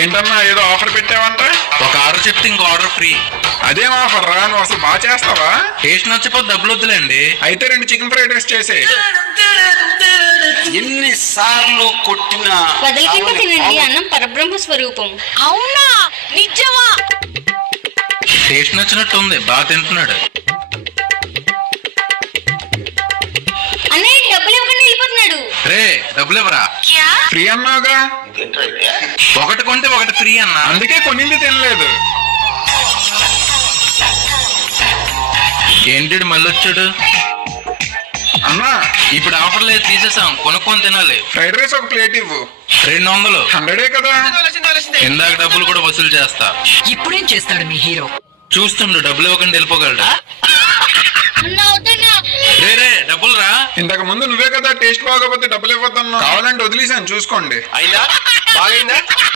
ఏంటన్నా ఏదో ఆఫర్ పెట్టావంట? ఒక ఆర్డర్ చెప్తే ఇంకో ఆర్డర్ ఫ్రీ. అదేం ఆఫర్ రా, నువ్వు అసలు బాగా చేస్తావా? టేస్ట్ నచ్చపోతే డబ్బులు వద్దులేండి. అయితే 2 చికెన్ ఫ్రైడ్ రైస్ చేసే. ఎన్నిసార్లు కొట్టినా వదలకుండా తినండి, అన్నం పరబ్రహ్మ స్వరూపం. అవునా, నిజమా? టేస్ట్ నచ్చినట్టు ఉంది, బాగా తింటున్నాడు. అన్నయ్య డబ్బులు ఇవ్వకుండా వెళ్ళిపోతున్నాడు. రే డబ్బులు ఇవ్వరా? ఫ్రీ అన్నావుగా. ఒకటి కొంటే ఒకటి ఫ్రీ అన్నా. అందుకే కొన్నింది తినలేదు. ఏంటి మళ్ళీ వచ్చాడు? అన్నా ఇప్పుడు ఆఫర్ లేదు, తీసేసాం. కొనుక్కొని తినాలి. ఫ్రైడ్ రైస్ ఒక ప్లేట్ ఇవ్వు. 200. 100 కదా. ఇందాక డబ్బులు కూడా వసూలు చేస్తా. ఇప్పుడేం చేస్తాడు మీ హీరో? చూస్తుండు, డబ్బులు ఇవ్వకుండా వెళ్ళిపోగలడు. అన్నా వద్దన్నా. రే రే డబ్బులు రా. ఇంతకు ముందు నువ్వే కదా టేస్ట్ బాగోకపోతే డబ్బులు ఇవ్వద్దన్నా. కావాలంటే వదిలేసాను, చూసుకోండి. అయిందా? బాగైందా?